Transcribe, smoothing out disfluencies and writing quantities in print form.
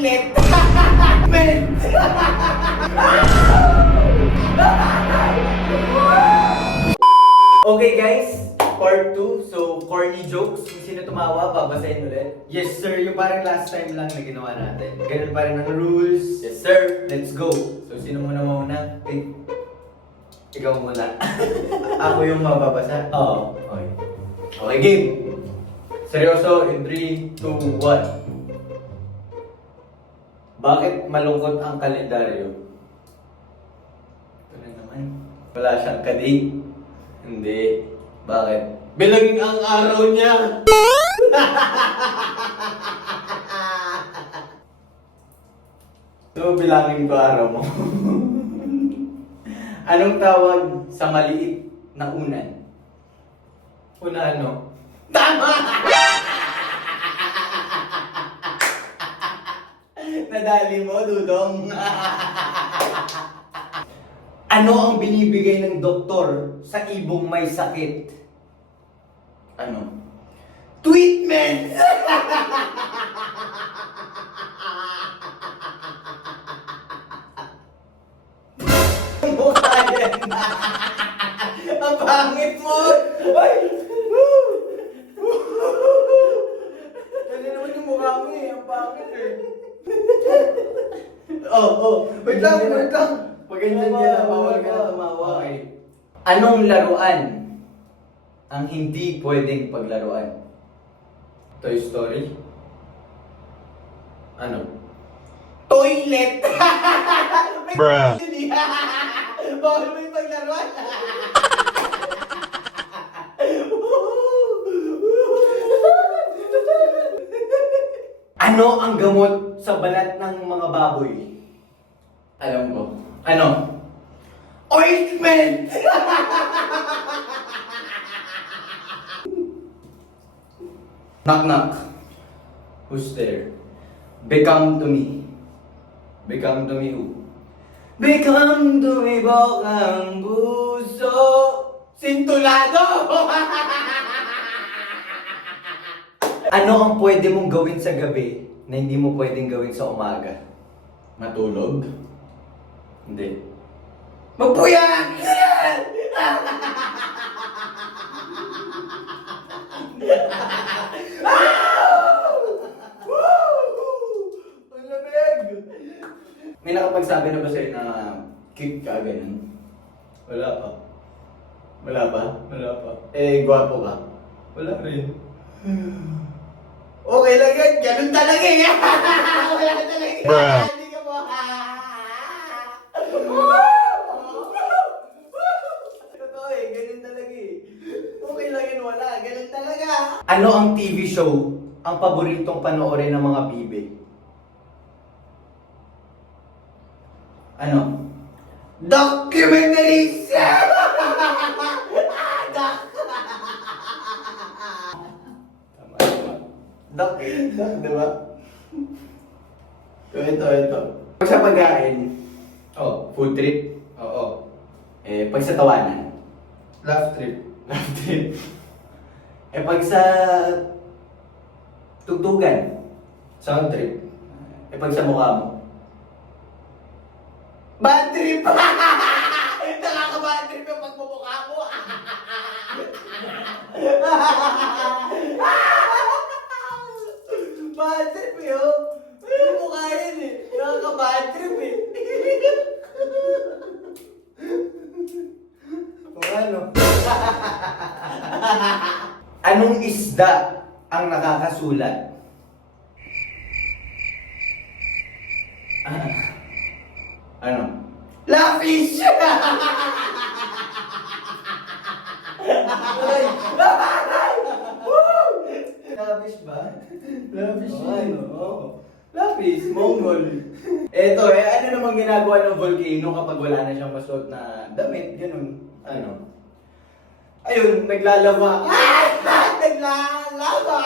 Toilet! Men! Okay guys, part 2. So, corny jokes. Kung sino tumawa, babasahin ulit. Yes sir, yung parang last time lang na ginawa natin. Ganun pa rin ang rules. Yes sir, let's go. So, sino muna mauna? Ikaw muna. Ako yung mababasa? Oo. Okay. Okay, game. Seryoso, in 3, 2, 1. Bakit malungkot ang kalendaryo? Ito na naman. Wala siyang kadate. Hindi. Bakit? Bilaging ang araw niya. So, bilangin ko araw mo. Anong tawag sa maliit na unan? Una ano? Tama! Nadali mo, Dudong. Ano ang binibigay ng doktor sa ibong may sakit? Ano? Treatment! Mukha yan. Ang pangit mo! Ay! Kasi naman yung mukha mo eh. Ang pangit eh. Wait lang. Pag ganyan ka na, bawal ka na tumawa. Okay. Anong laruan ang hindi pwedeng paglaruan? Toy Story? Ano? Toilet! Bruh. Bawal mo yung paglaruan. Ano ang gamot sa balat ng mga baboy? Alam ko. Ano? Ointment! Knock knock. Who's there? Become to me. Become to me who? Become to me bokang buso sintulado! Ano ang pwede mong gawin sa gabi na hindi mo pwedeng gawin sa umaga? Matulog? Hindi. Magpuyat! Ang lamig! May nakapagsabi na ba sa'yo na cute ka, ganun? Wala pa. Wala pa? Wala pa. Eh, gwapo ka? Wala rin. Okay lang yan, ganun talaga eh! Wala talaga! Bruh. Hindi ka mo! Totoo eh, ganun talaga eh. Okay lang yun, wala. Ganun talaga. Ano ang TV show ang paboritong panoorin ng mga bibe? Ano? Documentaries! Tama, diba? Doc eh. Doc, diba? Ito. Pag sa pagkain, food trip. Oo. Eh, pag sa tawanan, Laugh trip. love trip. Eh, pag sa tugtugan, Sound trip. eh, pag sa mukha mo, bad trip! Nakaka-bad trip yung pagmumukha mo. Bad trip yun. Yung mukha yun eh. Nakaka-bad trip eh. Kung ano. Anong isda ang nakakasulat? Ano? Lafish! Lafish ba? Lafish yun. Oo. Lafish, Mongol. Eto ano namang ginagawa ng volcano kapag wala na siyang masuot na damit, ganun. Ano? Ayun, naglalaba. Naglalaba!